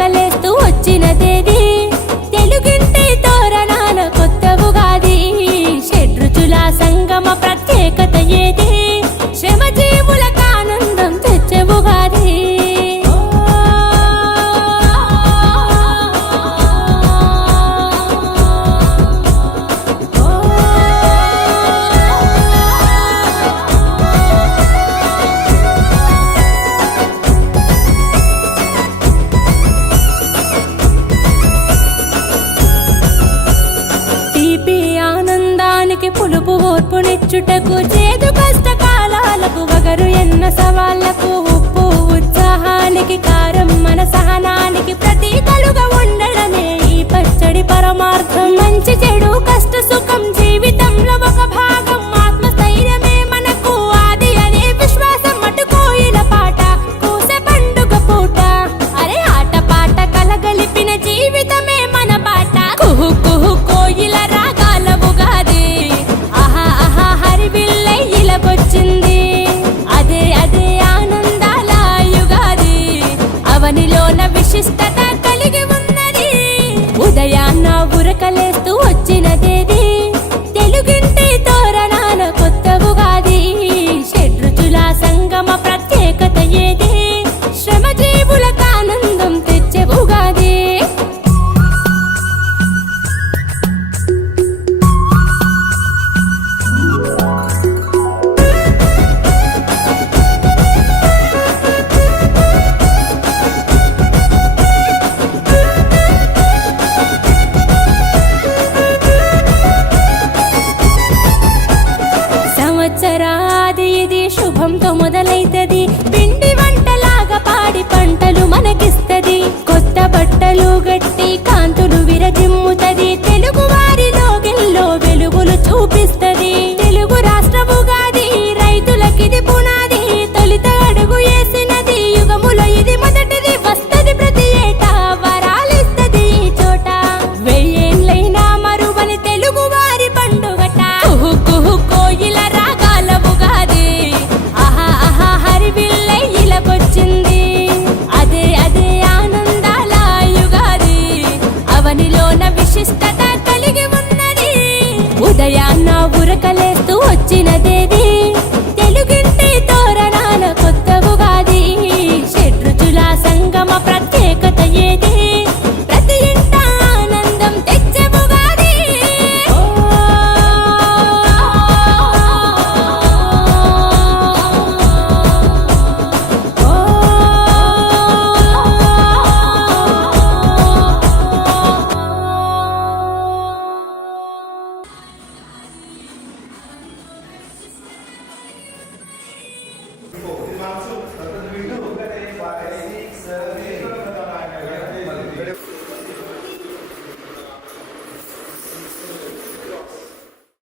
ఉరకలేస్తూ వచ్చినదేది తెలుగింటి తోరణాల కొత్త ఉగాది షడ్రుచుల సంగమ ప్రత్యేకత ఏది శ్రమజీవులకు ఆనందం తెచ్చే ఉగాది పులుపు ఓర్పునిచ్చుటకు చేదు కష్టకాలాలకు వగరు ఎన్న సవాళ్లకు ఉప్పు ఉత్సాహానికి కారం మన సహనానికి ప్రతీకలుగా ఉండడమే ఈ పచ్చడి పరమార్థం మంచి చెడు కష్ట సుఖం జీవితంలో ఒక భాగం ఆత్మస్థైర్యమే మనకు ఆది అనే విశ్వాసం మటుకోయిల పాట కూసే పండుగ పూట అరే ఆట పాట కలగలిపిన జీవితమే మన బాట కుహు కుహు కోయిల రాగాల ఉగాది వచ్చింది అదే అదే ఆనందాల యుగాది అవనిలోన విశిష్టత కలిగి ఉన్నది ఉదయాన్న ఉరకలేస్తూ వచ్చినదేది తెలుగింటి తోరణాల కొత్త ఉగాది షడ్రుచుల సంగమ ప్రత్యేకత ఏది శ్రమజీవులకు ఆనందం తెచ్చే ఉగాది శుభంతో మొదలైతది పిండి వంటలాగా పాడి పంటలు మనకిస్తది కొత్త బట్టలు గట్టి కాంతులు